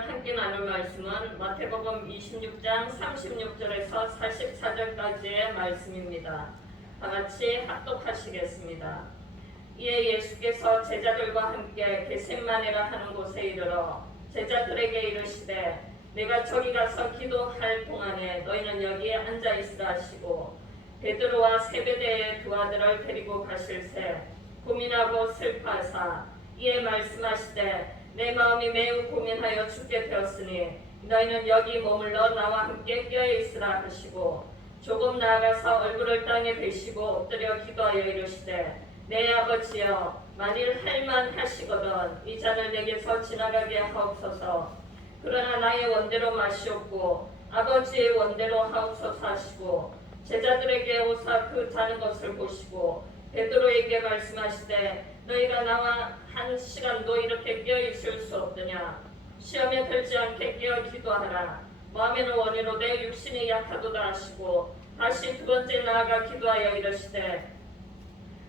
오늘 함께 나눌 말씀은 마태복음 26장 36절에서 44절까지의 말씀입니다. 다같이 합독하시겠습니다. 이에 예수께서 제자들과 함께 겟세마네라 하는 곳에 이르러 제자들에게 이르시되 내가 저기 가서 기도할 동안에 너희는 여기에 앉아있으라 하시고 베드로와 세베대의 두 아들을 데리고 가실새 고민하고 슬퍼하사 이에 말씀하시되 내 마음이 매우 고민하여 죽게 되었으니 너희는 여기 머물러 나와 함께 껴있으라 하시고 조금 나아가서 얼굴을 땅에 대시고 엎드려 기도하여 이르시되 내 아버지여 만일 할만하시거든 이 잔을 내게서 지나가게 하옵소서. 그러나 나의 원대로 마시옵고 아버지의 원대로 하옵소서 하시고 제자들에게 오사 그 자는 것을 보시고 베드로에게 말씀하시되 너희가 나와 한 시간도 이렇게 깨어있을 수 없느냐. 시험에 들지 않게 깨어 기도하라. 마음에는 원이로되 육신이 약하도다 하시고 다시 두 번째 나아가 기도하여 이르시되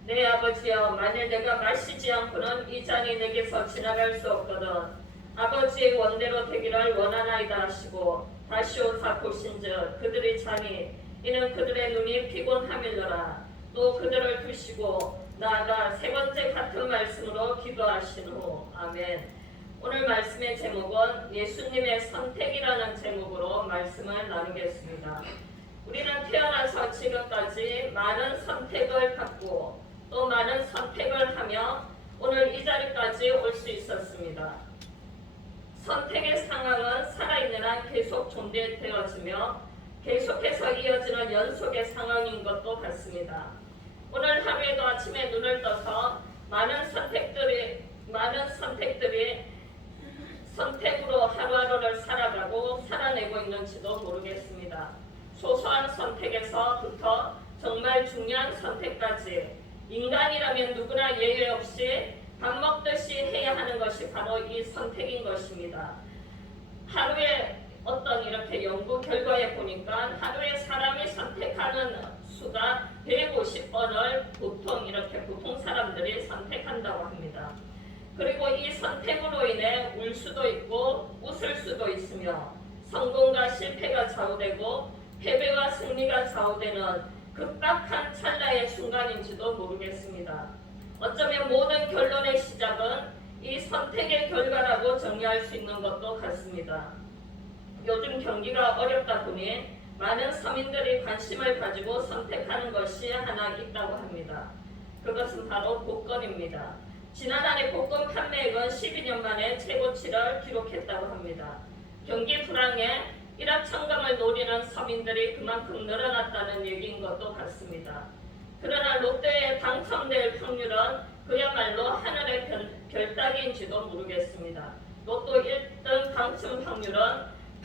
내 아버지여 만일 내가 마시지 않고는 이 잔이 내게서 지나갈 수 없거든 아버지의 원대로 되기를 원하나이다 하시고 다시 오사 보신즉 그들의 잔이 이는 그들의 눈이 피곤함일러라. 또 그들을 두시고 나아가 세 번째 같은 말씀으로 기도하신 후 아멘. 오늘 말씀의 제목은 예수님의 선택이라는 제목으로 말씀을 나누겠습니다. 우리는 태어나서 지금까지 많은 선택을 받고 또 많은 선택을 하며 오늘 이 자리까지 올 수 있었습니다. 선택의 상황은 살아있는 한 계속 존재되어지며 계속해서 이어지는 연속의 상황인 것도 같습니다. 오늘 하루에도 아침에 눈을 떠서 많은 선택들이 선택으로 하루하루를 살아가고 살아내고 있는지도 모르겠습니다. 소소한 선택에서부터 정말 중요한 선택까지 인간이라면 누구나 예외 없이 밥 먹듯이 해야 하는 것이 바로 이 선택인 것입니다. 하루에 어떤 이렇게 연구 결과에 보니까 하루에 사람이 선택하는 수가 150번을 보통 사람들이 선택한다고 합니다. 그리고 이 선택으로 인해 울 수도 있고 웃을 수도 있으며 성공과 실패가 좌우되고 패배와 승리가 좌우되는 급박한 찰나의 순간인지도 모르겠습니다. 어쩌면 모든 결론의 시작은 이 선택의 결과라고 정리할 수 있는 것도 같습니다. 요즘 경기가 어렵다 보니 많은 서민들이 관심을 가지고 선택하는 것이 하나 있다고 합니다. 그것은 바로 복권입니다. 지난해 복권 판매액은 12년 만에 최고치를 기록했다고 합니다. 경기 불황에 일확천금을 노리는 서민들이 그만큼 늘어났다는 얘기인 것도 같습니다. 그러나 롯데에 당첨될 확률은 그야말로 하늘의 별따기인지도 모르겠습니다. 로또 1등 당첨 확률은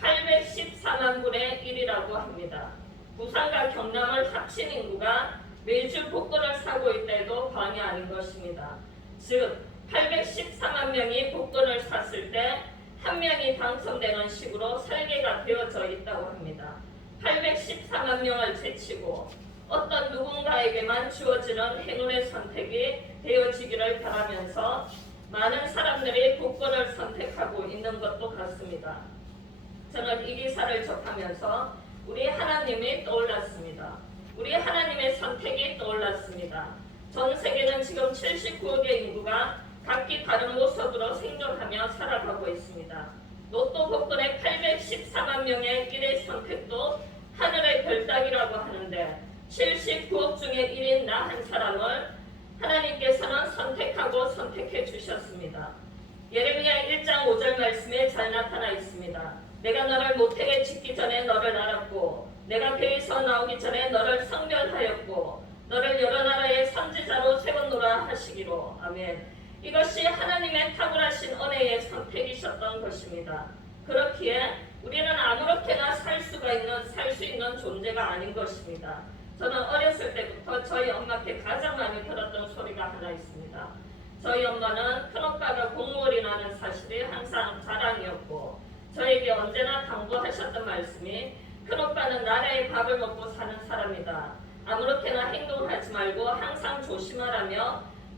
814만 분의 1이라고 합니다. 부산과 경남을 합친 인구가 매주 복권을 사고 있다 해도 과언이 아닌 것입니다. 즉 814만 명이 복권을 샀을 때 한 명이 당첨되는 식으로 설계가 되어져 있다고 합니다. 814만 명을 제치고 어떤 누군가에게만 주어지는 행운의 선택이 되어지기를 바라면서 많은 사람들이 복권을 선택하고 있는 것도 같습니다. 저는 이 기사를 접하면서 우리 하나님이 떠올랐습니다. 우리 하나님의 선택이 떠올랐습니다. 전 세계는 지금 79억의 인구가 각기 다른 모습으로 생존하며 살아가고 있습니다. 로또 복권의 814만 명의 1의 선택도 하늘의 별따기라고 하는데 79억 중에 1인 나 한 사람을 하나님께서는 선택하고 선택해 주셨습니다. 예레미야 1장 5절 말씀에 잘 나타나 있습니다. 내가 너를 모태에 짓기 전에 너를 알았고 내가 배에서 나오기 전에 너를 성별하였고 너를 여러 나라의 선지자로 세웠노라 하시기로. 아멘. 이것이 하나님의 탁월하신 은혜의 선택이셨던 것입니다. 그렇기에 우리는 아무렇게나 살 수 있는 존재가 아닌 것입니다. 저는 어렸을 때부터 저희 엄마께 가장 많이 들었던 소리가 하나 있습니다. 저희 엄마는 큰오빠가 공무원이라는 사실이 항상 자랑이었고 저에게 언제나 당부하셨던 말씀이 큰오빠는 나라의 밥을 먹고 사는 사람이다. 아무렇게나 행동하지 말고 항상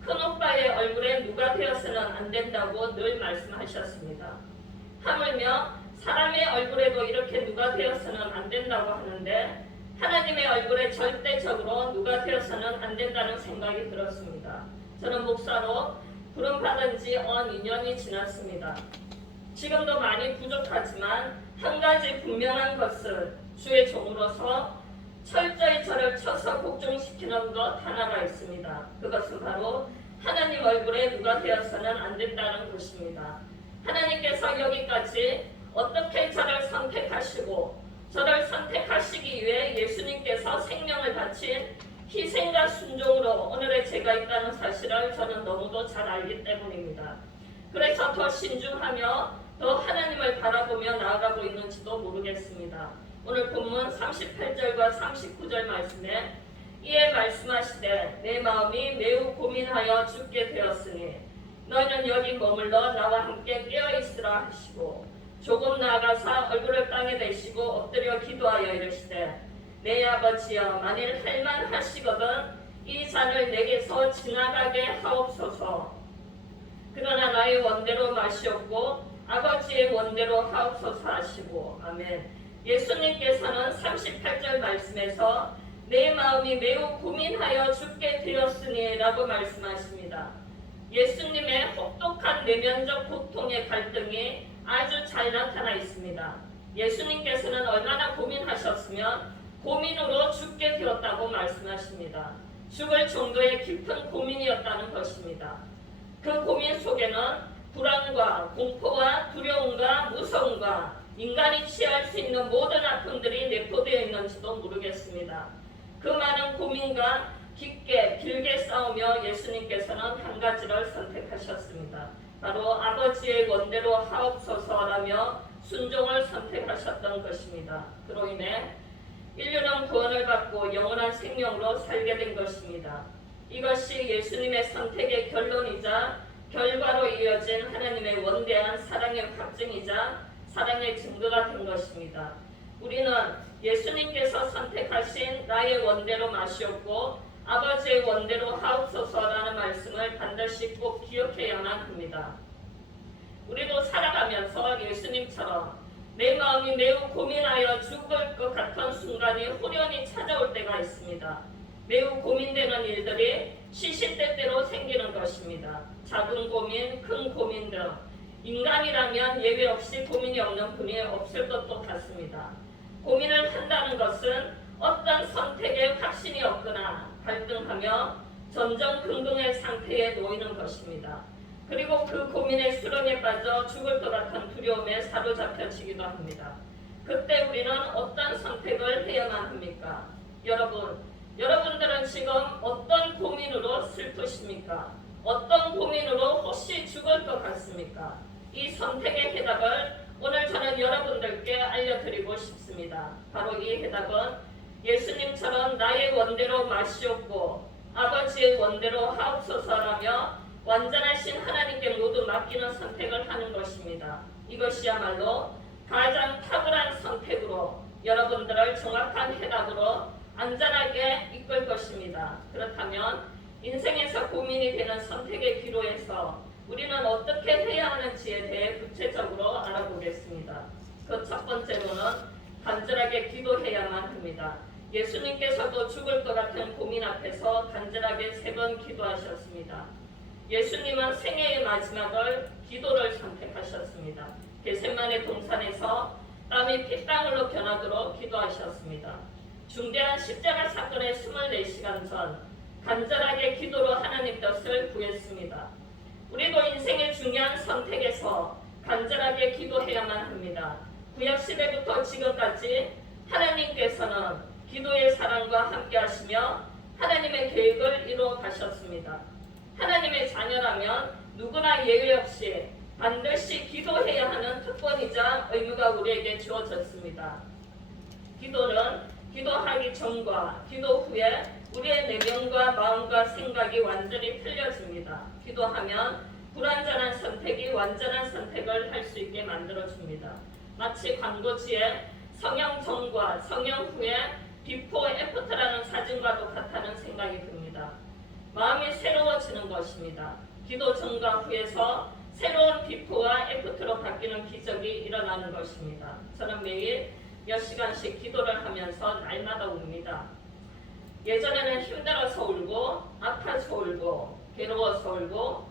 큰오빠의 얼굴에 누가 되어서는 안 된다고 늘 말씀하셨습니다. 하물며 사람의 얼굴에도 이렇게 누가 되어서는 안 된다고 하는데 하나님의 얼굴에 절대적으로 누가 되어서는 안 된다는 생각이 들었습니다. 저는 목사로 부름받은 지 2년이 지났습니다. 지금도 많이 부족하지만 한 가지 분명한 것은 주의 종으로서 철저히 저를 쳐서 복종시키는 것 하나가 있습니다. 그것은 바로 하나님 얼굴에 누가 되어서는 안 된다는 것입니다. 하나님께서 여기까지 어떻게 저를 선택하시고 저를 선택하시기 위해 예수님께서 생명을 바친 희생과 순종으로 오늘의 제가 있다는 사실을 저는 너무도 잘 알기 때문입니다. 그래서 더 신중하며 더 하나님을 바라보며 나아가고 있는지도 모르겠습니다. 오늘 본문 38절과 39절 말씀에 이에 말씀하시되 내 마음이 매우 고민하여 죽게 되었으니 너희는 여기 머물러 나와 함께 깨어있으라 하시고 조금 나아가서 얼굴을 땅에 대시고 엎드려 기도하여 이르시되 내 아버지여 만일 할만하시거든 이 잔을 내게서 지나가게 하옵소서. 그러나 나의 원대로 마시옵고 아버지의 원대로 하옵소서 하시고 아멘. 예수님께서는 38절 말씀에서 내 마음이 매우 고민하여 죽게 되었으니 라고 말씀하십니다. 예수님의 혹독한 내면적 고통의 갈등이 아주 잘 나타나 있습니다. 예수님께서는 얼마나 고민하셨으면 고민으로 죽게 되었다고 말씀하십니다. 죽을 정도의 깊은 고민이었다는 것입니다. 그 고민 속에는 불안과 공포와 두려움과 무서움과 인간이 취할 수 있는 모든 아픔들이 내포되어 있는지도 모르겠습니다. 그 많은 고민과 깊게 길게 싸우며 예수님께서는 한 가지를 선택하셨습니다. 바로 아버지의 원대로 하옵소서라며 순종을 선택하셨던 것입니다. 그로 인해 인류는 구원을 받고 영원한 생명으로 살게 된 것입니다. 이것이 예수님의 선택의 결론이자 결과로 이어진 하나님의 원대한 사랑의 확증이자 사랑의 증거가 된 것입니다. 우리는 예수님께서 선택하신 나의 원대로 마시옵고 아버지의 원대로 하옵소서라는 말씀을 반드시 꼭 기억해야만 합니다. 우리도 살아가면서 예수님처럼 내 마음이 매우 고민하여 죽을 것 같은 순간이 호련히 찾아올 때가 있습니다. 매우 고민되는 일들이 시시때때로 생기는 것입니다. 작은 고민, 큰 고민 등 인간이라면 예외 없이 고민이 없는 분이 없을 것도 같습니다. 고민을 한다는 것은 어떤 선택에 확신이 없거나 갈등하며 전전긍긍의 상태에 놓이는 것입니다. 그리고 그 고민의 수렁에 빠져 죽을 것 같은 두려움에 사로잡혀지기도 합니다. 그때 우리는 어떤 선택을 해야만 합니까? 여러분들은 지금 어떤 고민으로 슬프십니까? 어떤 고민으로 혹시 죽을 것 같습니까? 이 선택의 해답을 오늘 저는 여러분들께 알려드리고 싶습니다. 바로 이 해답은 예수님처럼 나의 원대로 마시옵고 아버지의 원대로 하옵소서라며 완전하신 하나님께 모두 맡기는 선택을 하는 것입니다. 이것이야말로 가장 탁월한 선택으로 여러분들을 정확한 해답으로 안전하게 이끌 것입니다. 그렇다면 인생에서 고민이 되는 선택의 기로에서 우리는 어떻게 해야 하는지에 대해 구체적으로 알아보겠습니다. 그 첫 번째로는 간절하게 기도해야만 합니다. 예수님께서도 죽을 것 같은 고민 앞에서 간절하게 3번 기도하셨습니다. 예수님은 생애의 마지막을 기도를 선택하셨습니다. 겟세마네 동산에서 땀이 핏방울로 변하도록 기도하셨습니다. 중대한 십자가 사건의 24시간 전 간절하게 기도로 하나님 뜻을 구했습니다. 우리도 인생의 중요한 선택에서 간절하게 기도해야만 합니다. 구약시대부터 지금까지 하나님께서는 기도의 사랑과 함께 하시며 하나님의 계획을 이루어 가셨습니다. 하나님의 자녀라면 누구나 예외 없이 반드시 기도해야 하는 특권이자 의무가 우리에게 주어졌습니다. 기도는 기도하기 전과 기도 후에 우리의 내면과 마음과 생각이 완전히 틀려집니다. 기도하면 불완전한 선택이 완전한 선택을 할 수 있게 만들어줍니다. 마치 광고지에 성형 전과 성형 후에 비포 애프터라는 사진과도 같다는 생각이 듭니다. 마음이 새로워지는 것입니다. 기도 전과 후에서 새로운 비포와 애프터 끝으로 바뀌는 기적이 일어나는 것입니다. 저는 매일 몇 시간씩 기도를 하면서 날마다 웁니다. 예전에는 힘들어서 울고 아파서 울고 괴로워서 울고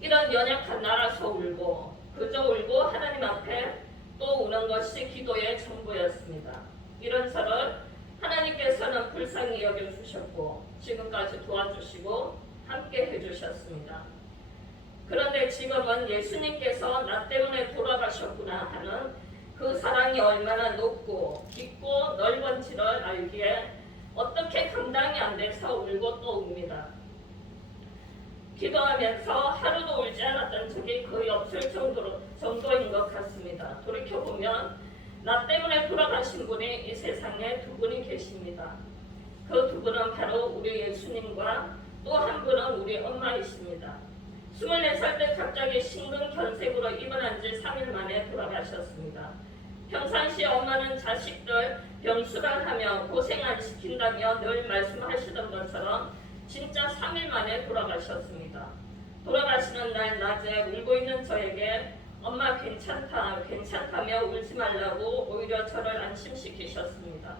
이런 연약한 나라서 울고 그저 울고 하나님 앞에 또 우는 것이 기도의 전부였습니다. 이런 저를 하나님께서는 불쌍히 여겨주셨고 지금까지 도와주시고 함께 해주셨습니다. 그런데 지금은 예수님께서 나 때문에 돌아가셨구나 하는 그 사랑이 얼마나 높고 깊고 넓은지를 알기에 어떻게 감당이 안 돼서 울고 또 웁니다. 기도하면서 하루도 울지 않았던 적이 거의 없을 정도인 것 같습니다. 돌이켜보면 나 때문에 돌아가신 분이 이 세상에 두 분이 계십니다. 그 두 분은 바로 우리 예수님과 또 한 분은 우리 엄마이십니다. 24살 때 갑자기 심근경색으로 입원한 지 3일 만에 돌아가셨습니다. 평상시 엄마는 자식들 병수발하며 고생 안 시킨다며 늘 말씀하시던 것처럼 진짜 3일 만에 돌아가셨습니다. 돌아가시는 날 낮에 울고 있는 저에게 엄마 괜찮다며 울지 말라고 오히려 저를 안심시키셨습니다.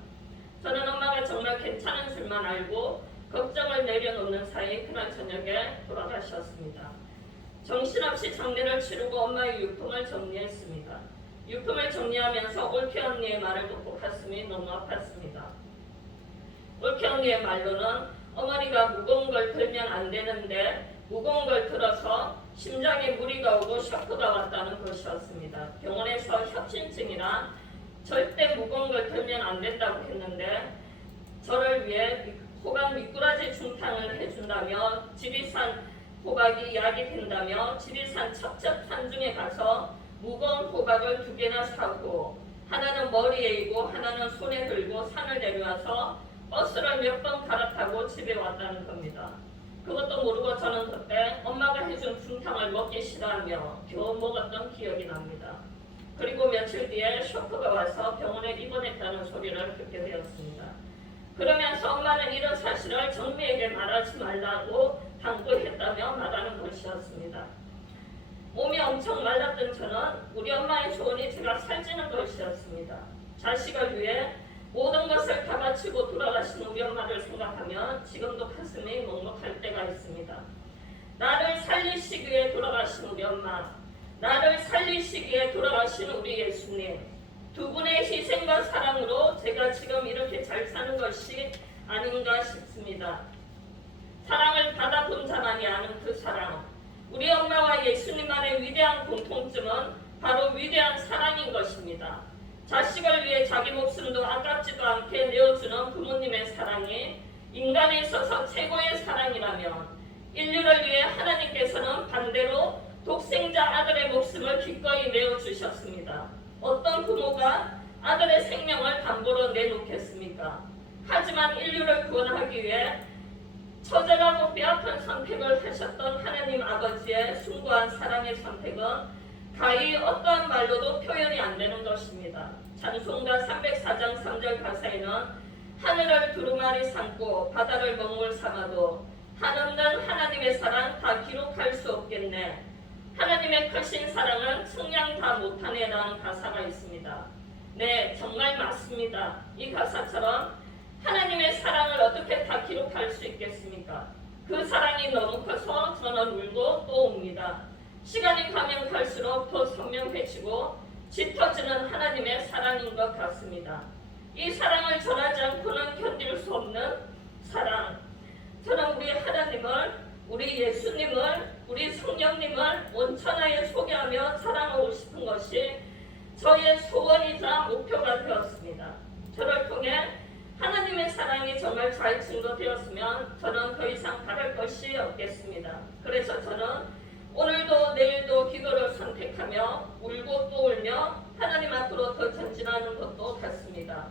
저는 엄마가 정말 괜찮은 줄만 알고 걱정을 내려놓는 사이 그날 저녁에 돌아가셨습니다. 정신없이 장례를 치르고 엄마의 유품을 정리했습니다. 유품을 정리하면서 올케 언니의 말을 듣고 가슴이 너무 아팠습니다. 올케 언니의 말로는 어머니가 무거운 걸 들면 안 되는데 무거운 걸 들어서 심장에 무리가 오고 셔크가 왔다는 것이었습니다. 병원에서 협심증이라 절대 무거운 걸 들면 안 된다고 했는데 저를 위해 호박 미꾸라지 중탕을 해준다며 지리산 호박이 약이 된다며 지리산 첩첩 산중에 가서 무거운 호박을 2개나 사고 하나는 머리에 이고 하나는 손에 들고 산을 내려와서 버스를 몇 번 갈아타고 집에 왔다는 겁니다. 그것도 모르고 저는 그때 엄마가 해준 중탕을 먹기 싫어하며 겨우 먹었던 기억이 납니다. 그리고 며칠 뒤에 쇼크가 와서 병원에 입원했다는 소리를 듣게 되었습니다. 그러면서 엄마는 이런 사실을 정미에게 말하지 말라고 당부했다며 말하는 것이었습니다. 몸이 엄청 말랐던 저는 우리 엄마의 소원이 제가 살찌는 것이었습니다. 자식을 위해 모든 것을 다 바치고 돌아가신 우리 엄마를 생각하면 지금도 가슴이 먹먹할 때가 있습니다. 나를 살리시기에 돌아가신 우리 엄마, 나를 살리시기에 돌아가신 우리 예수님, 두 분의 희생과 사랑으로 제가 지금 이렇게 잘 사는 것이 아닌가 싶습니다. 사랑을 받아본 자만이 아는 그 사랑, 우리 엄마와 예수님만의 위대한 공통점은 바로 위대한 사랑인 것입니다. 자식을 위해 자기 목숨도 아깝지도 않게 내어주는 부모님의 사랑이 인간에 있어서 최고의 사랑이라면 인류를 위해 하나님께서는 반대로 독생자 아들의 목숨을 기꺼이 내어주셨습니다. 어떤 부모가 아들의 생명을 담보로 내놓겠습니까? 하지만 인류를 구원하기 위해 처절하고 뼈아픈 선택을 하셨던 하나님 아버지의 숭고한 사랑의 선택은 가히 어떠한 말로도 표현이 안 되는 것입니다. 찬송가 304장 3절 가사에는 하늘을 두루마리 삼고 바다를 먹물 삼아도 한없는 하나님의 사랑 다 기록할 수 없겠네. 하나님의 크신 사랑은 측량 다 못하네 라는 가사가 있습니다. 네, 정말 맞습니다. 이 가사처럼 하나님의 사랑을 어떻게 다 기록할 수 있겠습니까? 그 사랑이 너무 커서 저는 울고 또 웁니다. 시간이 가면 갈수록 더 선명해지고 짙어지는 하나님의 사랑인 것 같습니다. 이 사랑을 전하지 않고는 견딜 수 없는 사랑. 저는 우리 하나님을, 우리 예수님을, 우리 성령님을 온천하에 소개하며 사랑하고 싶은 것이 저의 소원이자 목표가 되었습니다. 저를 통해 하나님의 사랑이 정말 잘 증거되었으면 저는 더 이상 바랄 것이 없겠습니다. 그래서 저는 오늘도 내일도 기도를 선택하며 울고 또 울며 하나님 앞으로 더 전진하는 것도 같습니다.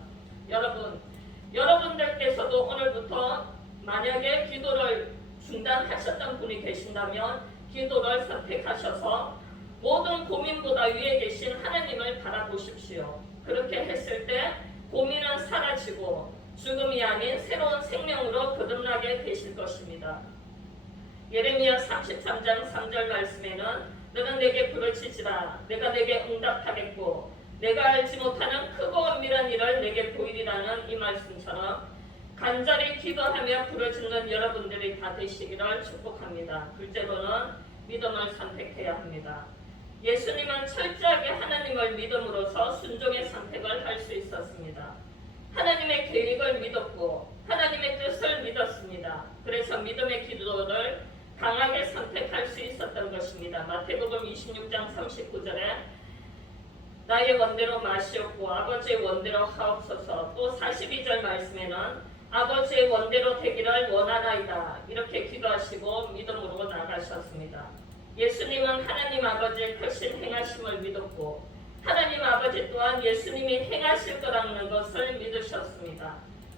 여러분들께서도 오늘부터 만약에 기도를 중단하셨던 분이 계신다면 기도를 선택하셔서 모든 고민보다 위에 계신 하나님을 바라보십시오. 그렇게 했을 때 고민은 사라지고 죽음이 아닌 새로운 생명으로 거듭나게 되실 것입니다. 예레미야 33장 3절 말씀에는 너는 내게 부르짖으라. 내가 내게 응답하겠고 내가 알지 못하는 크고 엄밀한 일을 내게 보이리라는 이 말씀처럼 간절히 기도하며 부르짖는 여러분들이 다 되시기를 축복합니다. 둘째로는 믿음을 선택해야 합니다. 예수님은 철저하게 하나님을 믿음으로써 순종의 선택을 할 수 있었습니다. 하나님의 계획을 믿었고 하나님의 뜻을 믿었습니다. 그래서 믿음의 기도를 강하게 선택할 수 있었던 것입니다. 마태복음 26장 39절에 나의 원대로 마시옵고 아버지의 원대로 하옵소서. 또 42절 말씀에는 아버지의 원대로 되기를 원하나이다. 이렇게 기도하시고 믿음으로 나가셨습니다. 예수님은 하나님 아버지의 크신 행하심을 믿었고 하나님 아버지 또한 예수님이 행하실 거라는 것을 믿으셨습니다.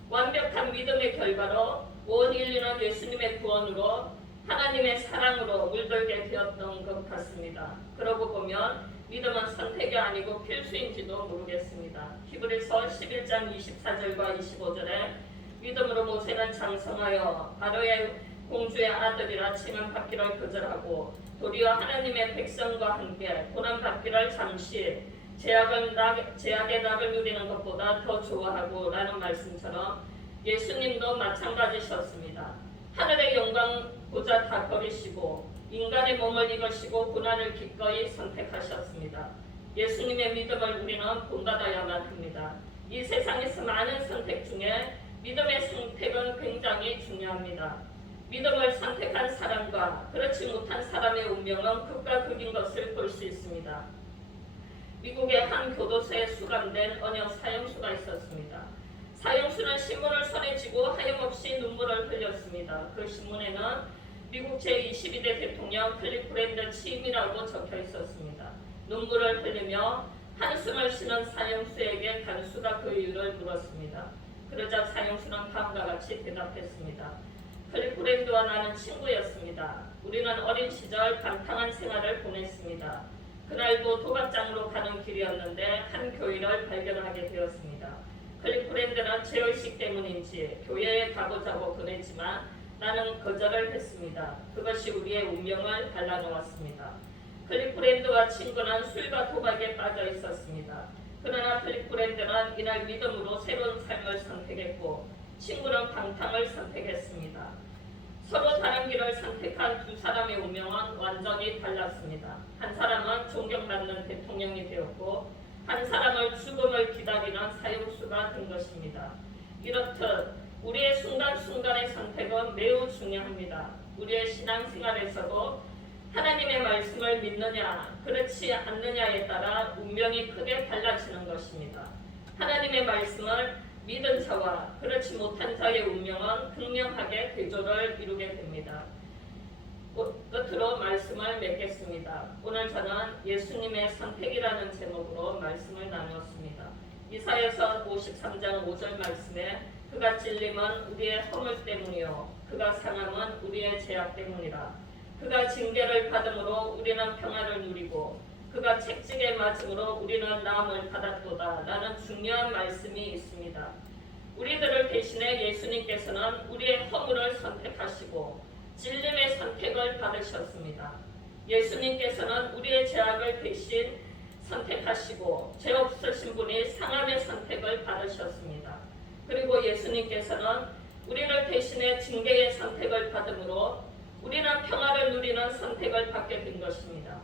완벽한 믿음의 결과로 온 인류는 예수님의 구원으로 하나님의 사랑으로 물들게 되었던 것 같습니다. 그러고 보면 믿음은 선택이 아니고 필수인지도 모르겠습니다. 히브리서 11장 24절과 25절에 믿음으로 모세는 장성하여 바로의 공주의 아들이라 칭함받기를 거절하고 도리어 하나님의 백성과 함께 고난받기를 잠시 제약의 낙을 누리는 것보다 더 좋아하고 라는 말씀처럼 예수님도 마찬가지셨습니다. 하늘의 영광보다 다 버리시고 인간의 몸을 입으시고 고난을 기꺼이 선택하셨습니다. 예수님의 믿음을 우리는 본받아야만 합니다. 이 세상에서 많은 선택 중에 믿음의 선택은 굉장히 중요합니다. 믿음을 선택한 사람과 그렇지 못한 사람의 운명은 극과 극인 것을 볼 수 있습니다. 미국의 한 교도소에 수감된 언역 사형수가 있었습니다. 사형수는 신문을 손에 쥐고 하염없이 눈물을 흘렸습니다. 그 신문에는 미국 제22대 대통령 클리프랜드 취임이라고 적혀 있었습니다. 눈물을 흘리며 한숨을 쉬는 사형수에게 간수가 그 이유를 물었습니다. 그러자 사형수는 다음과 같이 대답했습니다. 클리프랜드와 나는 친구였습니다. 우리는 어린 시절 방탕한 생활을 보냈습니다. 그날도 도박장으로 가는 길이었는데 한 교회를 발견하게 되었습니다. 클리프랜드는 죄의식 때문인지 교회에 가보자고 권했지만 나는 거절을 했습니다. 그것이 우리의 운명을 갈라놓았습니다. 클리프랜드와 친구는 술과 도박에 빠져 있었습니다. 그러나 클리프랜드는 이날 믿음으로 새로운 삶을 선택했고 친구는 방탕을 선택했습니다. 서로 다른 길을 선택한 두 사람의 운명은 완전히 달랐습니다. 한 사람은 존경받는 대통령이 되었고 한 사람은 죽음을 기다리는 사형수가 된 것입니다. 이렇듯 우리의 순간순간의 선택은 매우 중요합니다. 우리의 신앙생활에서도 하나님의 말씀을 믿느냐 그렇지 않느냐에 따라 운명이 크게 달라지는 것입니다. 하나님의 말씀을 믿은 자와 그렇지 못한 자의 운명은 극명하게 대조를 이루게 됩니다. 끝으로 말씀을 맺겠습니다. 오늘 저는 예수님의 선택이라는 제목으로 말씀을 나누었습니다. 이사야서 53장 5절 말씀에 그가 찔림은 우리의 허물 때문이요 그가 상함은 우리의 죄악 때문이라. 그가 징계를 받음으로 우리는 평화를 누리고 그가 채찍에 맞음으로 우리는 나음을 받았도다 라는 중요한 말씀이 있습니다. 우리들을 대신해 예수님께서는 우리의 허물을 선택하시고 찔림의 선택을 받으셨습니다. 예수님께서는 우리의 죄악을 대신 선택하시고 죄 없으신 분이 상함의 선택을 받으셨습니다. 그리고 예수님께서는 우리를 대신해 징계의 선택을 받음으로 우리는 평화를 누리는 선택을 받게 된 것입니다.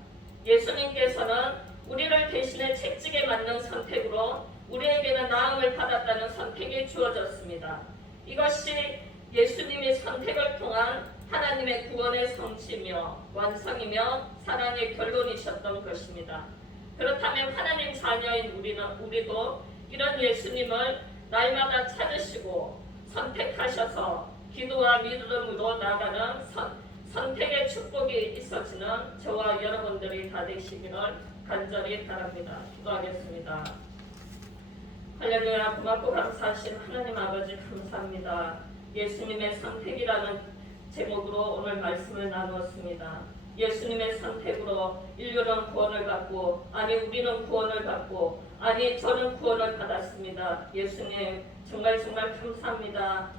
예수님께서는 우리를 대신해 채찍에 맞는 선택으로 우리에게는 나음을 받았다는 선택이 주어졌습니다. 이것이 예수님의 선택을 통한 하나님의 구원의 성취며 완성이며 사랑의 결론이셨던 것입니다. 그렇다면 하나님 자녀인 우리도 이런 예수님을 날마다 찾으시고 선택하셔서 기도와 믿음으로 나가는 선택의 축복이 있어지는 저와 여러분들이 다 되시기를 간절히 바랍니다. 기도하겠습니다. 할렐루야. 고맙고 감사하신 하나님 아버지 감사합니다. 예수님의 선택이라는 제목으로 오늘 말씀을 나누었습니다. 예수님의 선택으로 인류는 구원을 받고 아니 우리는 구원을 받고 아니 저는 구원을 받았습니다. 예수님 정말 감사합니다.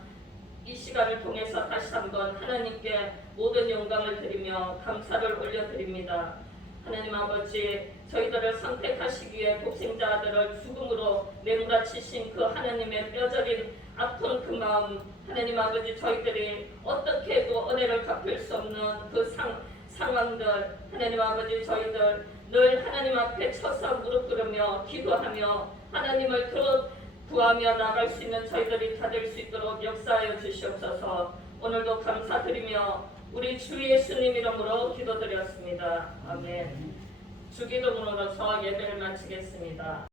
이 시간을 통해서 다시 한번 하나님께 모든 영광을 드리며 감사를 올려드립니다. 하나님 아버지 저희들을 선택하시기 위해 독생자 아들을 죽음으로 내몰아치신 그 하나님의 뼈저린 아픈 그 마음, 하나님 아버지 저희들이 어떻게 해도 은혜를 갚을 수 없는 그 상황들, 하나님 아버지 저희들 늘 하나님 앞에 서서 무릎 꿇으며 기도하며 하나님을 구하며 나갈 수 있는 저희들이 다 될 수 있도록 역사하여 주시옵소서. 오늘도 감사드리며 우리 주 예수님 이름으로 기도드렸습니다. 아멘. 주기도문으로서 예배를 마치겠습니다.